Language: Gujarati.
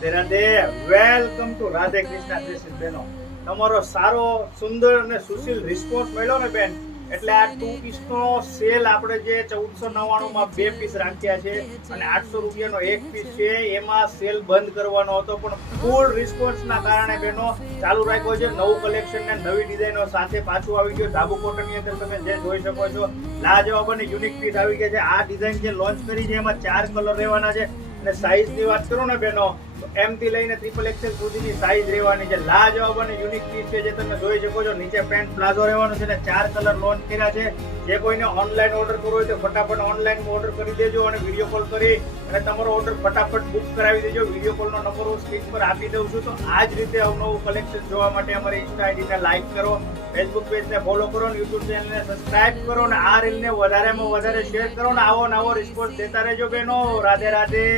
Radhe Radhe, welcome to Radhe Krishna Kristin બેનો. તમારો સારો સુંદર અને સુશીલ રિસ્પોન્સ મળ્યો ને બેન, એટલે આ 2 પીસનો સેલ આપણે જે 1499 માં 2 પીસ રાખ્યા છે અને 800 રૂપિયાનો 1 પીસ છે, એમાં સેલ બંધ કરવાનો હતો, પણ ફૂલ રિસ્પોન્સના કારણે બેનો ચાલુ રાખ્યો છે. નવું કલેક્શન ને નવી ડિઝાઇનો સાથે પાછું આવી ગયું. ધાબુ કોટનની અંદર તમે જે જોઈ શકો છો, લાજવાબ અને યુનિક પીસ આવી ગયા છે. આ ડિઝાઇન જે લોન્ચ કરી છે એમાં 4 કલર રહેવાના છે અને સાઈઝની વાત કરું ને બેનો, M થી લઈને XXL સુધીની સાઈઝ રહેવાની છે. લાજવાબ અને યુનિક પીસ છે જે તમે જોઈ શકો છો. નીચે પેન્ટ પ્લાઝો રહેવાનો છે અને 4 કલર લોન્ચ કર્યા છે. જે કોઈને ઓનલાઈન ઓર્ડર કરવો હોય તો ફટાફટ ઓનલાઈન ઓર્ડર કરી દેજો અને વિડીયો કોલ કરી અને તમારો ઓર્ડર ફટાફટ બુક કરાવી દેજો. વિડીયો કોલનો નંબર હું સ્ક્રીન પર આપી દઉં છું. તો આ જ રીતે અવનવું કલેક્શન જોવા માટે અમારી ઇન્સ્ટા આઈડીને લાઈક કરો, ફેસબુક પેજને ફોલો કરો, યુટ્યુબ ચેનલને સબસ્ક્રાઇબ કરો અને આ રીલને વધારેમાં વધારે શેર કરો ને આવો નવો રિસ્પોન્સ દેતા રહેજો બેનો. રાધે રાધે.